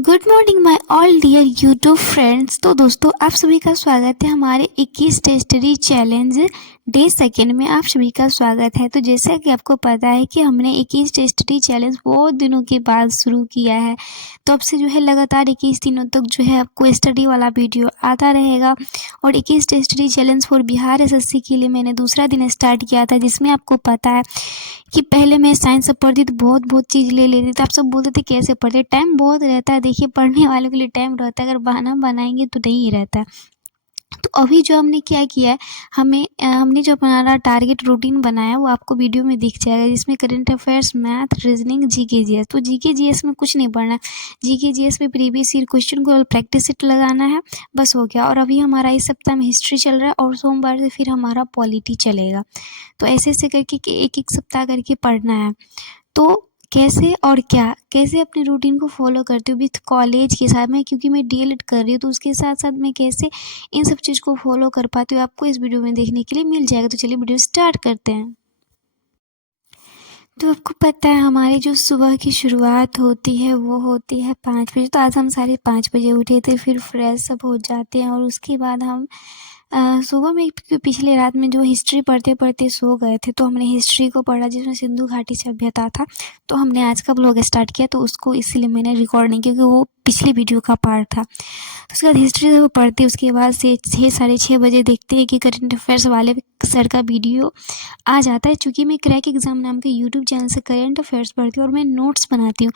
Good morning my all dear YouTube friends. तो दोस्तों आप सभी का स्वागत है हमारे 21 टेस्टरी चैलेंज डे सेकेंड में। आप सभी का स्वागत है। तो जैसा कि आपको पता है कि हमने 21 टेस्टरी चैलेंज बहुत दिनों के बाद शुरू किया है, तो अब से जो है लगातार 21 दिनों तक जो है आपको स्टडी वाला वीडियो आता रहेगा। और 21 टेस्टरी चैलेंज फॉर बिहार एसएससी के लिए मैंने दूसरा दिन स्टार्ट किया था, जिसमें आपको पता है कि पहले मैं साइंस से पढ़ती तो बहुत चीज़ ले लेती थी। आप सब बोलते थे कैसे पढ़ते, टाइम बहुत रहता है। देखिए पढ़ने वालों के लिए टाइम रहता है, अगर बहाना बनाएंगे तो नहीं रहता है। तो अभी जो हमने क्या किया है, हमने जो हमारा टारगेट रूटीन बनाया वो आपको वीडियो में दिख जाएगा, जिसमें current affairs, math, reasoning, GK GS. तो जीके जीएस में कुछ नहीं पढ़ना है। जीके जीएस में प्रीवियस ईयर क्वेश्चन को प्रैक्टिस सेट लगाना है, बस हो गया। और अभी हमारा इस सप्ताह में हिस्ट्री चल रहा है और सोमवार से फिर हमारा पॉलिटी चलेगा। तो ऐसे ऐसे करके एक एक सप्ताह करके पढ़ना है। तो कैसे और क्या कैसे अपने रूटीन को फॉलो करती हूँ विथ कॉलेज के साथ में, क्योंकि मैं डीएलएड कर रही हूँ, तो उसके साथ साथ मैं कैसे इन सब चीज़ को फॉलो कर पाती हूँ आपको इस वीडियो में देखने के लिए मिल जाएगा। तो चलिए वीडियो स्टार्ट करते हैं। तो आपको पता है हमारी जो सुबह की शुरुआत होती है वो होती है 5 बजे। तो आज हम साढ़े 5 बजे उठे थे, फिर फ्रेश अप हो जाते हैं और उसके बाद हम सुबह में पिछले रात में जो हिस्ट्री पढ़ते पढ़ते सो गए थे, तो हमने हिस्ट्री को पढ़ा जिसमें सिंधु घाटी सभ्यता था। तो हमने आज का ब्लॉग स्टार्ट किया, तो उसको इसीलिए मैंने रिकॉर्ड नहीं किया क्योंकि वो पिछली वीडियो का पार्ट था। तो उसके बाद हिस्ट्री से वो पढ़ते, उसके बाद से 6 साढ़े 6 बजे देखते हैं कि करंट अफेयर्स वाले सर का वीडियो आ जाता है। चूँकि मैं क्रैक एग्ज़ाम नाम के यूट्यूब चैनल से करंट अफेयर्स पढ़ती हूँ और मैं नोट्स बनाती हूँ।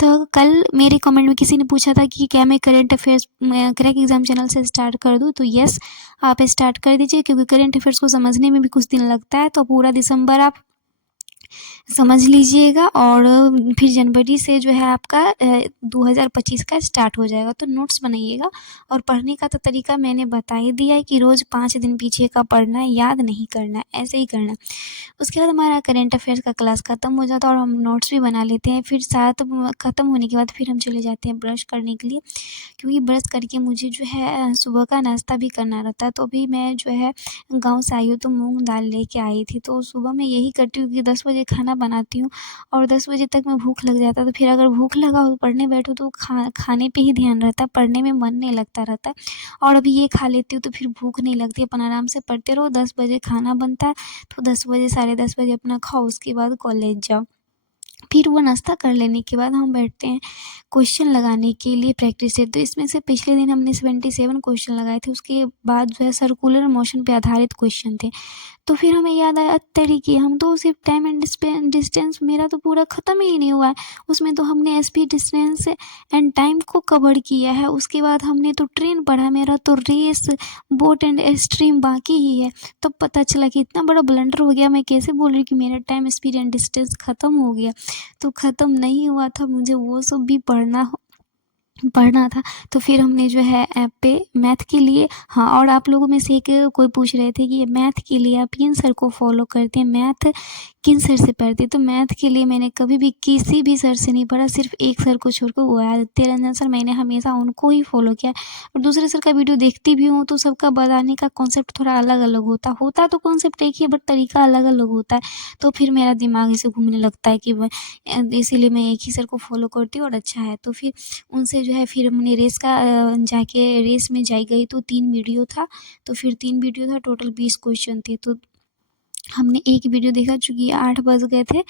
तो कल मेरे कमेंट में किसी ने पूछा था कि क्या मैं current affairs crack exam channel से स्टार्ट कर दूँ, तो यस आप स्टार्ट कर दीजिए, क्योंकि करंट अफेयर्स को समझने में भी कुछ दिन लगता है। तो पूरा दिसंबर आप समझ लीजिएगा और फिर जनवरी से जो है आपका 2025 का स्टार्ट हो जाएगा। तो नोट्स बनाइएगा। और पढ़ने का तो तरीका मैंने बता ही दिया है कि रोज़ 5 दिन पीछे का पढ़ना है, याद नहीं करना है, ऐसे ही करना है। उसके बाद हमारा करंट अफेयर्स का क्लास ख़त्म हो जाता है और हम नोट्स भी बना लेते हैं। फिर साथ ख़त्म होने के बाद फिर हम चले जाते हैं ब्रश करने के लिए, क्योंकि ब्रश करके मुझे जो है सुबह का नाश्ता भी करना रहता है। तो अभी मैं जो है गाँव से आई हूँ, तो मूँग दाल लेके आई थी। तो सुबह मैं यही करती हूँ कि 10 बजे खाना बनाती हूँ और 10 बजे तक मैं भूख लग जाता है। तो फिर अगर भूख लगा हो तो पढ़ने बैठो तो खाने पे ही ध्यान रहता है, पढ़ने में मन नहीं लगता रहता है। और अभी ये खा लेती हूँ तो फिर भूख नहीं लगती, अपन आराम से पढ़ते रहो। 10 बजे खाना बनता है, तो 10 बजे साढ़े 10 बजे अपना खाओ, उसके बाद कॉलेज जाओ। फिर वो नाश्ता कर लेने के बाद हम बैठते हैं क्वेश्चन लगाने के लिए प्रैक्टिस सेट। तो इसमें से पिछले दिन हमने 77 क्वेश्चन लगाए थे। उसके बाद जो है सर्कुलर मोशन पे आधारित क्वेश्चन थे। तो फिर हमें याद आया तरीके, हम तो सिर्फ टाइम एंड डिस्टेंस मेरा तो पूरा ख़त्म ही नहीं हुआ है। उसमें तो हमने स्पीड, डिस्टेंस एंड टाइम को कवर किया है। उसके बाद हमने तो ट्रेन पढ़ा, मेरा तो रेस, बोट एंड स्ट्रीम बाकी ही है। तब पता चला कि इतना बड़ा ब्लंडर हो गया। मैं कैसे बोल रही हूँ कि मेरा टाइम, स्पीड एंड डिस्टेंस ख़त्म हो गया। तो ख़त्म नहीं हुआ था, मुझे वो सब भी पढ़ना था। तो फिर हमने जो है ऐप पे मैथ के लिए, हाँ, और आप लोगों में से एक कोई पूछ रहे थे कि ये मैथ के लिए आप किन सर को फॉलो करते हैं, मैथ किन सर से पढ़ते हैं। तो मैथ के लिए मैंने कभी भी किसी भी सर से नहीं पढ़ा, सिर्फ एक सर को छोड़कर वो आदित्य रंजन सर, मैंने हमेशा उनको ही फॉलो किया। और दूसरे सर का वीडियो देखती भी हूँ तो सबका बताने का कॉन्सेप्ट थोड़ा अलग अलग होता तो कॉन्सेप्ट एक ही, बट तरीका अलग अलग होता है। तो फिर मेरा दिमाग इसे घूमने लगता है कि इसीलिए मैं एक ही सर को फॉलो करती हूँ और अच्छा है। तो फिर उनसे जो है फिर हमने रेस का जाके रेस में गई, तो 3 वीडियो था। तो फिर 3 वीडियो था, टोटल 20 क्वेश्चन थे। तो हमने एक वीडियो देखा, चूँकि 8 बज गए थे,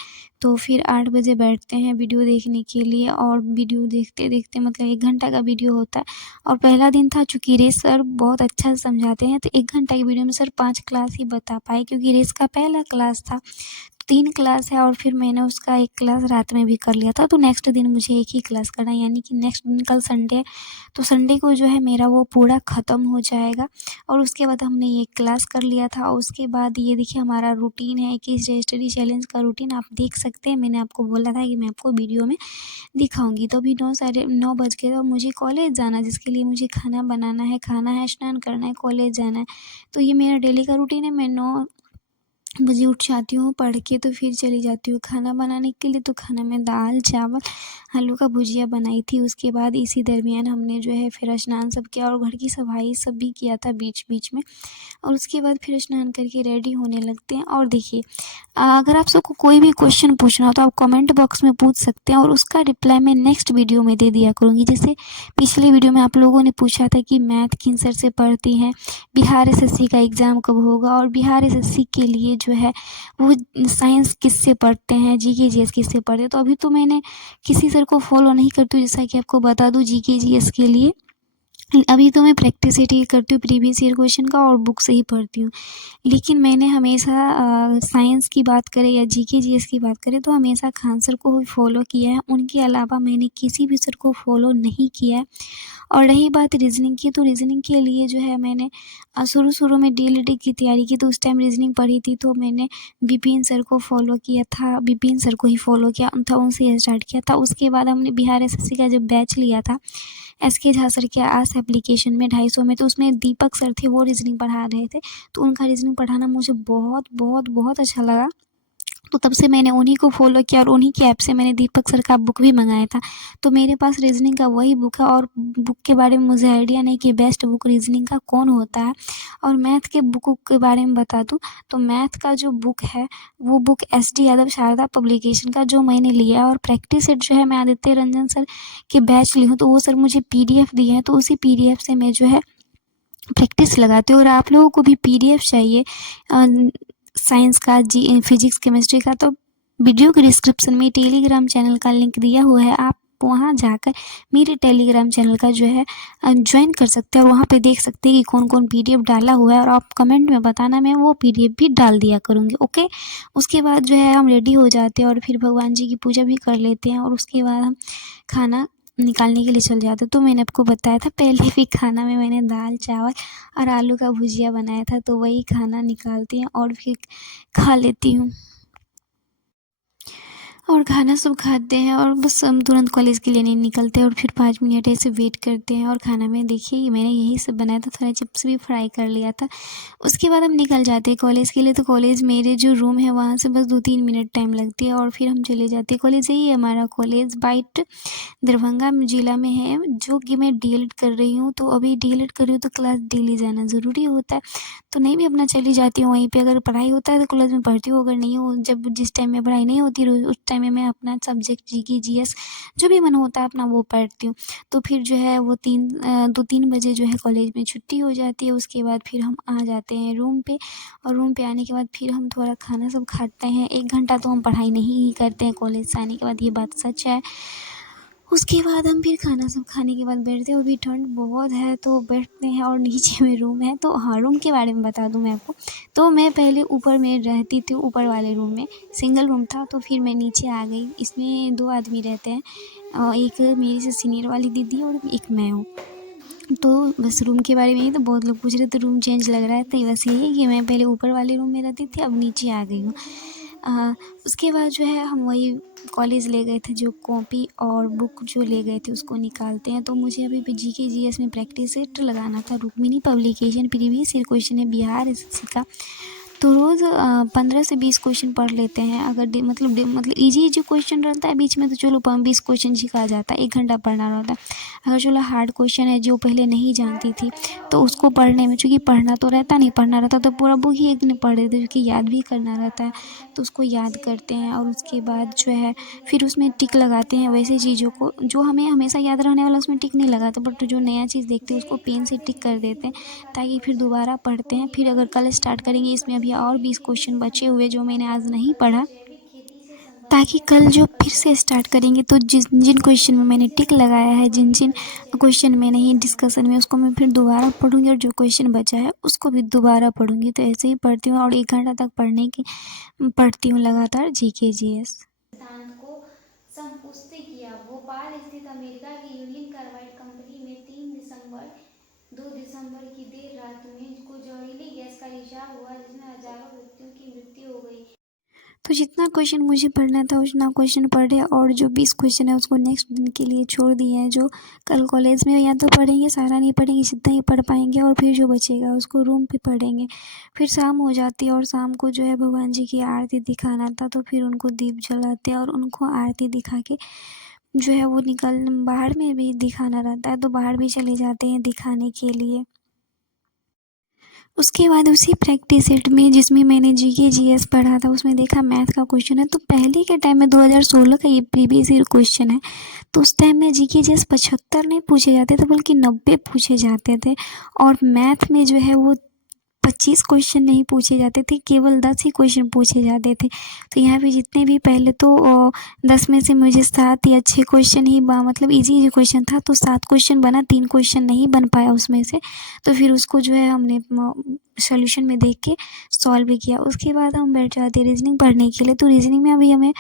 तो फिर 8 बजे बैठते हैं वीडियो देखने के लिए। और वीडियो देखते मतलब 1 घंटा का वीडियो होता है। और पहला दिन था, चूँकि रेस सर बहुत अच्छा समझाते हैं, तो 1 घंटा की वीडियो में सर 5 क्लास ही बता पाए, क्योंकि रेस का पहला क्लास था। 3 क्लास है और फिर मैंने उसका 1 क्लास रात में भी कर लिया था। तो नेक्स्ट दिन मुझे 1 ही क्लास करना है, यानी कि नेक्स्ट दिन कल संडे है, तो संडे को जो है मेरा वो पूरा ख़त्म हो जाएगा। और उसके बाद हमने ये क्लास कर लिया था। और उसके बाद ये देखिए हमारा रूटीन है कि स्टडी चैलेंज का रूटीन आप देख सकते हैं। मैंने आपको बोला था कि मैं आपको वीडियो में दिखाऊँगी। तो अभी 9 साढ़े 9 बज गए और मुझे कॉलेज जाना है, जिसके लिए मुझे खाना बनाना है, खाना है, स्नान करना है, कॉलेज जाना है। तो ये मेरा डेली का रूटीन है। मैं 9 बजे उठ जाती हूँ, पढ़ के तो फिर चली जाती हूँ खाना बनाने के लिए। तो खाना में दाल, चावल, आलू का भुजिया बनाई थी। उसके बाद इसी दरमियान हमने जो है फिर स्नान सब किया और घर की सफाई सब भी किया था बीच-बीच में। और उसके बाद फिर स्नान करके रेडी होने लगते हैं। और देखिए, अगर आप सबको कोई भी क्वेश्चन पूछना हो तो आप कमेंट बॉक्स में पूछ सकते हैं और उसका रिप्लाई मैं नेक्स्ट वीडियो में दे दिया करूँगी। जैसे पिछले वीडियो में आप लोगों ने पूछा था कि मैथ किन सर से पढ़ती हैं, बिहार एसएससी का एग्ज़ाम कब होगा और बिहार एसएससी के लिए जो है वो साइंस किससे पढ़ते हैं, जीके जीएस किससे पढ़ते हैं। तो अभी तो मैंने किसी सर को फॉलो नहीं करती हूँ, जैसा कि आपको बता दूँ जीके जीएस के लिए। अभी तो मैं प्रैक्टिस ही करती हूँ प्रीवियस ईयर क्वेश्चन का और बुक से ही पढ़ती हूँ। लेकिन मैंने हमेशा साइंस की बात करें या जीके जीएस की बात करें तो हमेशा खान सर को ही फॉलो किया है। उनके अलावा मैंने किसी भी सर को फॉलो नहीं किया है। और रही बात रीज़निंग की, तो रीज़निंग के लिए जो है मैंने शुरू-शुरू में डीएलएड की तैयारी की तो उस टाइम रीज़निंग पढ़ी थी तो मैंने विपिन सर को फॉलो किया था, विपिन सर को ही फॉलो किया था, उनसे स्टार्ट किया था। उसके बाद हमने बिहार एसएससी का जब बैच लिया था एसके झा सर के आस एप्लीकेशन में 250 में, तो उसमें दीपक सर थे, वो रीज़निंग पढ़ा रहे थे। तो उनका रीज़निंग पढ़ाना मुझे बहुत बहुत बहुत अच्छा लगा। तो तब से मैंने उन्हीं को फॉलो किया और उन्हीं के ऐप से मैंने दीपक सर का बुक भी मंगाया था। तो मेरे पास रीज़निंग का वही बुक है और बुक के बारे में मुझे आइडिया नहीं कि बेस्ट बुक रीज़निंग का कौन होता है। और मैथ के बुक के बारे में बता दूँ तो मैथ का जो बुक है वो book S D. Yadav Sharda publication का जो मैंने लिया है और प्रैक्टिस सेट जो है मैं आदित्य रंजन सर के बैच ली हूँ तो वो सर मुझे पीडीएफ दिए हैं, तो उसी पीडीएफ से मैं जो है प्रैक्टिस लगाती हूँ। और आप लोगों को भी पीडीएफ चाहिए साइंस का, जी फिजिक्स केमिस्ट्री का, तो वीडियो के डिस्क्रिप्शन में टेलीग्राम चैनल का लिंक दिया हुआ है। आप वहाँ जाकर मेरे टेलीग्राम चैनल का जो है ज्वाइन कर सकते हैं और वहाँ पे देख सकते हैं कि कौन कौन पीडीएफ डाला हुआ है और आप कमेंट में बताना, मैं वो पीडीएफ भी डाल दिया करूँगी। ओके, उसके बाद जो है हम रेडी हो जाते हैं और फिर भगवान जी की पूजा भी कर लेते हैं और उसके बाद हम खाना निकालने के लिए चल जाते। तो मैंने आपको बताया था पहले भी खाना में मैंने दाल, चावल और आलू का भुजिया बनाया था, तो वही खाना निकालती हूँ और फिर खा लेती हूँ। और खाना सब खाते हैं और बस हम तुरंत कॉलेज के लिए नहीं निकलते और फिर 5 मिनट ऐसे वेट करते हैं। और खाना में देखिए मैंने यही सब बनाया था, थोड़ा चिप्स भी फ्राई कर लिया था। उसके बाद हम निकल जाते हैं कॉलेज के लिए। तो कॉलेज मेरे जो रूम है वहाँ से बस 2-3 मिनट टाइम लगती है और फिर हम चले जाते हैं कॉलेज। यही है हमारा कॉलेज, बाइट दरभंगा जिला में है, जो कि मैं डीएलएड कर रही हूँ। तो अभी डीएलएड कर रही हूँ तो क्लास डेली जाना ज़रूरी होता है, तो नहीं भी अपना चली जाती हूँ वहीं पे। अगर पढ़ाई होता है तो कॉलेज में पढ़ती हूँ, अगर नहीं हो, जब जिस टाइम में पढ़ाई नहीं होती उस टाइम में मैं अपना सब्जेक्ट जीके जीएस जो भी मन होता है अपना वो पढ़ती हूँ। तो फिर जो है वो 2-3 बजे जो है कॉलेज में छुट्टी हो जाती है। उसके बाद फिर हम आ जाते हैं रूम पे और रूम पे आने के बाद फिर हम थोड़ा खाना सब खाते हैं। 1 घंटा तो हम पढ़ाई नहीं ही करते हैं कॉलेज से आने के बाद, ये बात सच है। उसके बाद हम फिर खाना सब खाने के बाद बैठते हैं। अभी ठंड बहुत है तो बैठते हैं और नीचे में रूम है। तो हाँ, रूम के बारे में बता दूँ मैं आपको, तो मैं पहले ऊपर में रहती थी, ऊपर वाले रूम में सिंगल रूम था, तो फिर मैं नीचे आ गई। इसमें 2 आदमी रहते हैं, एक मेरी से सीनियर वाली दीदी और एक मैं हूँ। तो बस रूम के बारे में ही, तो बहुत लोग पूछ रहे थे रूम चेंज लग रहा है, तो बस यही है कि मैं पहले ऊपर वाले रूम में रहती थी, अब नीचे आ गई हूँ। उसके बाद जो है हम वही कॉलेज ले गए थे, जो कॉपी और बुक जो ले गए थे उसको निकालते हैं। तो मुझे अभी भी जीके जीएस में प्रैक्टिस सेट लगाना था। Rukmini publication previous year question है बिहार एसएससी का, तो रोज़ 15 से 20 क्वेश्चन पढ़ लेते हैं। अगर मतलब इजी जो क्वेश्चन रहता है बीच में तो चलो 20 क्वेश्चन सिखा जाता है, 1 घंटा पढ़ना रहता है। अगर चलो हार्ड क्वेश्चन है जो पहले नहीं जानती थी तो उसको पढ़ने में, चूँकि पढ़ना तो रहता नहीं, पढ़ना रहता तो पूरा बुक ही एक दिन पढ़ लेते, क्योंकि याद भी करना रहता है। तो उसको याद करते हैं और उसके बाद जो है फिर उसमें टिक लगाते हैं। वैसे चीज़ों को जो हमें हमेशा याद रहने वाला उसमें टिक नहीं लगाते, बट जो नया चीज़ देखते हैं उसको पेन से टिक कर देते हैं, ताकि फिर दोबारा पढ़ते हैं। फिर अगर कल स्टार्ट करेंगे, इसमें अभी और 20 क्वेश्चन बचे हुए जो मैंने आज नहीं पढ़ा, जैविक खेती ताकि से कल जो संबंधित फिर से परीक्षाएं स्टार्ट करेंगे तो जिन क्वेश्चन में मैंने टिक लगाया है, जिन जिन क्वेश्चन में नहीं डिस्कशन में, उसको मैं फिर दोबारा पढ़ूंगी और जो क्वेश्चन बचा है उसको भी दोबारा पढ़ूंगी। तो ऐसे ही पढ़ती हूँ और 1 घंटा तक पढ़ती हूँ लगातार जीके जीएस। सिद्धांत को संपुष्टि किया। भोपाल स्थित अमेरिका की यूनियन कार्बाइड कंपनी में 2 दिसंबर की देर रात में को जहरीली गैस का रिसाव हुआ, जिसमें हजारों व्यक्तियों की मृत्यु हो गई। तो जितना क्वेश्चन मुझे पढ़ना था उतना क्वेश्चन पढ़े और जो 20 क्वेश्चन है उसको नेक्स्ट दिन के लिए छोड़ दिए हैं, जो कल कॉलेज में या तो पढ़ेंगे, सारा नहीं पढ़ेंगे, जितना ही पढ़ पाएंगे और फिर जो बचेगा उसको रूम पे पढ़ेंगे। फिर शाम हो जाती है और शाम को जो है भगवान जी की आरती दिखाना था, तो फिर उनको दीप जलाते हैं और उनको आरती दिखा के जो है वो बाहर में भी दिखाना रहता है, तो बाहर भी चले जाते हैं दिखाने के लिए। उसके बाद उसी प्रैक्टिस सेट में जिसमें मैंने जीके जीएस पढ़ा था उसमें देखा मैथ का क्वेश्चन है। तो पहले के टाइम में 2016 का ये प्रीवियस ईयर क्वेश्चन है, तो उस टाइम में जीके जीएस 75 नहीं पूछे जाते थे बल्कि 90 पूछे जाते थे। और मैथ में जो है वो 25 क्वेश्चन नहीं पूछे जाते थे, केवल 10 ही क्वेश्चन पूछे जाते थे। तो यहाँ पे जितने भी पहले तो 10 में से मुझे 7 या 6 क्वेश्चन ही मतलब इजी क्वेश्चन था, तो 7 क्वेश्चन बना, 3 क्वेश्चन नहीं बन पाया उसमें से। तो फिर उसको जो है हमने सोल्यूशन में देख के सॉल्व भी किया। उसके बाद हम बैठ जाते रीजनिंग पढ़ने के लिए। तो रीजनिंग में अभी हमें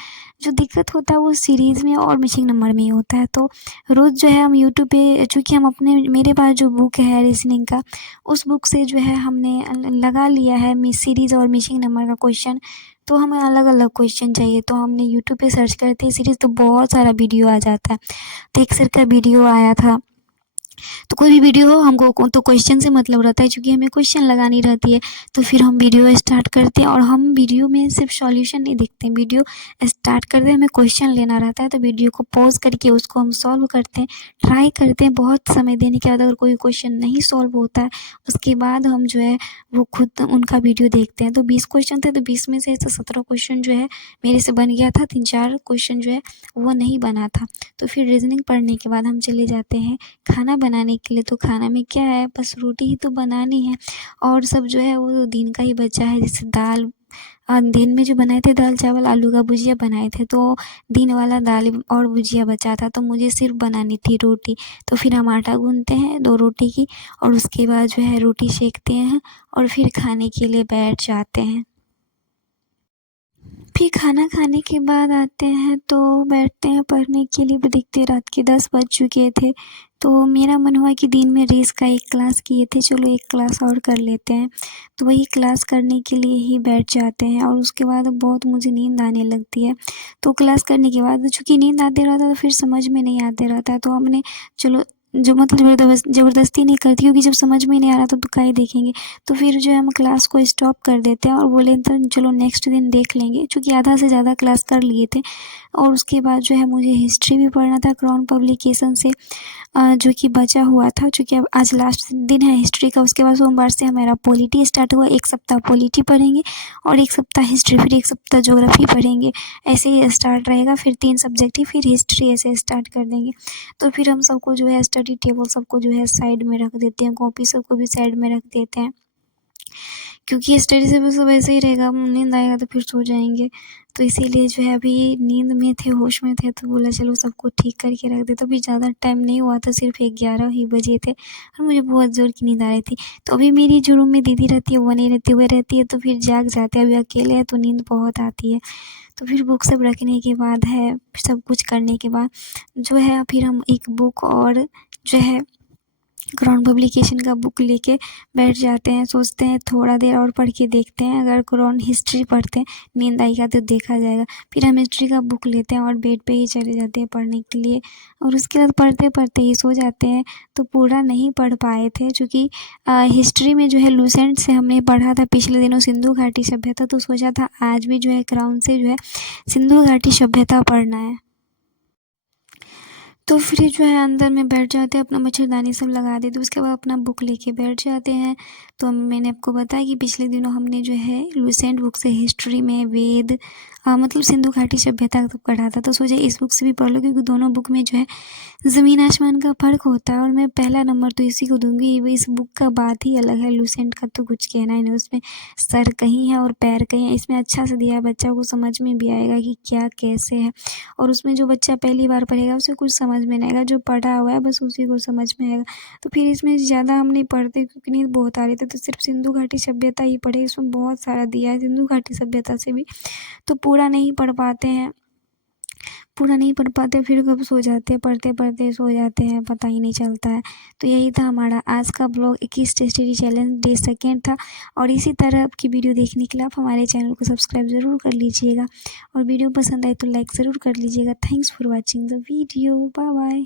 जो दिक्कत होता है वो सीरीज़ में और मिसिंग नंबर में ही होता है। तो रोज़ जो है हम यूट्यूब पे, चूँकि हम मेरे पास जो बुक है रीजनिंग का, उस बुक से जो है हमने लगा लिया है सीरीज़ और मिसिंग नंबर का क्वेश्चन। तो हमें अलग अलग क्वेश्चन चाहिए, तो हमने यूट्यूब पे सर्च करते हैं सीरीज़, तो बहुत सारा वीडियो आ जाता है। तो एक सर का वीडियो आया था, तो कोई भी वीडियो हो हमको तो क्वेश्चन से मतलब रहता है, क्योंकि हमें क्वेश्चन लगानी रहती है। तो फिर हम वीडियो स्टार्ट करते हैं और हम वीडियो में सिर्फ सॉल्यूशन नहीं देखते हैं, वीडियो स्टार्ट करते हमें क्वेश्चन लेना रहता है। तो वीडियो को पॉज करके उसको हम सॉल्व करते हैं, ट्राई करते हैं। बहुत समय देने के बाद अगर कोई क्वेश्चन नहीं सॉल्व होता है, उसके बाद हम जो है वो खुद उनका वीडियो देखते हैं। तो 20 क्वेश्चन थे, तो 20 में से ऐसे 17 क्वेश्चन जो है मेरे से बन गया था, 3-4 क्वेश्चन जो है वो नहीं बना था। तो फिर रीजनिंग पढ़ने के बाद हम चले जाते हैं खाना बनाने के लिए। तो खाना में क्या है, बस रोटी ही तो बनानी है और सब जो है वो दिन का ही बचा है। जैसे दाल, दिन में जो बनाए थे दाल चावल आलू का भुजिया बनाए थे, तो दिन वाला दाल और भुजिया बचा था, तो मुझे सिर्फ बनानी थी रोटी। तो फिर हम आटा गूंथते हैं 2 रोटी की और उसके बाद जो है रोटी सेकते हैं और फिर खाने के लिए बैठ जाते हैं। फिर खाना खाने के बाद आते हैं तो बैठते हैं पढ़ने के लिए। भी देखते रात के 10 बज चुके थे, तो मेरा मन हुआ कि दिन में रेस का 1 क्लास किए थे, चलो 1 क्लास और कर लेते हैं। तो वही क्लास करने के लिए ही बैठ जाते हैं और उसके बाद बहुत मुझे नींद आने लगती है। तो क्लास करने के बाद चूँकि नींद आते रहता है तो फिर समझ में नहीं आते रहता है, तो हमने चलो जो मतलब ज़बरदस्ती नहीं करती, क्योंकि जब समझ में नहीं आ रहा तो काहे देखेंगे। तो फिर जो है हम क्लास को स्टॉप कर देते हैं और बोले तो चलो नेक्स्ट दिन देख लेंगे, चूँकि आधा से ज़्यादा क्लास कर लिए थे। और उसके बाद जो है मुझे हिस्ट्री भी पढ़ना था क्राउन पब्लिकेशन से, जो कि बचा हुआ था, चूँकि अब आज लास्ट दिन है हिस्ट्री का। उसके बाद सोमवार से हमारा पॉलिटी स्टार्ट हुआ, 1 सप्ताह पॉलिटी पढ़ेंगे और 1 सप्ताह हिस्ट्री, फिर 1 सप्ताह ज्योग्राफी पढ़ेंगे। ऐसे ही स्टार्ट रहेगा, फिर 3 सब्जेक्ट ही, फिर हिस्ट्री ऐसे स्टार्ट कर देंगे। तो फिर हम सबको जो है स्टडी टेबल सबको जो है साइड में रख देते हैं, कॉपी सबको भी साइड में रख देते हैं, क्योंकि स्टडी टेबल सब ऐसे ही रहेगा, नींद आएगा तो फिर सो जाएंगे। तो इसीलिए जो है अभी नींद में थे, होश में थे, तो बोला चलो सबको ठीक करके रख दे। तो अभी ज़्यादा टाइम नहीं हुआ था, सिर्फ 11 ही बजे थे और मुझे बहुत ज़ोर की नींद आ रही थी। तो अभी मेरी जो रूम में दीदी रहती है वो नहीं रहती, वो रहती है तो फिर जाग जाते हैं। अभी अकेले हैं तो नींद बहुत आती है। तो फिर बुक सब रखने के बाद है, सब कुछ करने के बाद जो है फिर हम एक बुक और जो है क्राउन पब्लिकेशन का बुक लेके बैठ जाते हैं। सोचते हैं थोड़ा देर और पढ़ के देखते हैं, अगर क्राउन हिस्ट्री पढ़ते हैं नींद आएगा तो देखा जाएगा। फिर हम हिस्ट्री का बुक लेते हैं और बेड पे ही चले जाते हैं पढ़ने के लिए, और उसके बाद पढ़ते पढ़ते ही सो जाते हैं। तो पूरा नहीं पढ़ पाए थे, क्योंकि हिस्ट्री में जो है लूसेंट से हमने पढ़ा था पिछले दिनों सिंधु घाटी सभ्यता, तो सोचा था आज भी जो है क्राउन से जो है सिंधु घाटी सभ्यता पढ़ना है। तो फिर जो है अंदर में बैठ जाते हैं, अपना मच्छरदानी सब लगा देते, उसके बाद अपना बुक लेके बैठ जाते हैं। तो मैंने आपको बताया कि पिछले दिनों हमने जो है लुसेंट बुक से हिस्ट्री में वेद मतलब सिंधु घाटी सभ्यता तक पढ़ा था। तो सोचा इस बुक से भी पढ़ लो, क्योंकि दोनों बुक में जो है ज़मीन आसमान का फ़र्क होता है, और मैं पहला नंबर तो इसी को दूंगी। इस बुक का बात ही अलग है, लुसेंट का तो कुछ कहना ही नहीं। उसमें सर कहीं है और पैर कहीं है, इसमें अच्छा से दिया है, बच्चा को समझ में भी आएगा कि क्या कैसे है। और उसमें जो बच्चा पहली बार पढ़ेगा उसे कुछ समझ में नहीं आएगा, जो पढ़ा हुआ है बस उसी को समझ में आएगा। तो फिर इसमें ज़्यादा हम नहीं पढ़ते, क्योंकि नींद बहुत आ रही थी, तो सिर्फ सिंधु घाटी सभ्यता ही पढ़े। इसमें बहुत सारा दिया है सिंधु घाटी सभ्यता से भी, तो पूरा नहीं पढ़ पाते हैं। पूरा नहीं पढ़ पाते, फिर कब सो जाते हैं, पढ़ते पढ़ते सो जाते हैं, पता ही नहीं चलता है। तो यही था हमारा आज का blog 21 tasty challenge day second था। और इसी तरह की वीडियो देखने के लिए आप हमारे चैनल को सब्सक्राइब ज़रूर कर लीजिएगा और वीडियो पसंद आए तो लाइक ज़रूर कर लीजिएगा। Thanks for watching the video. Bye bye.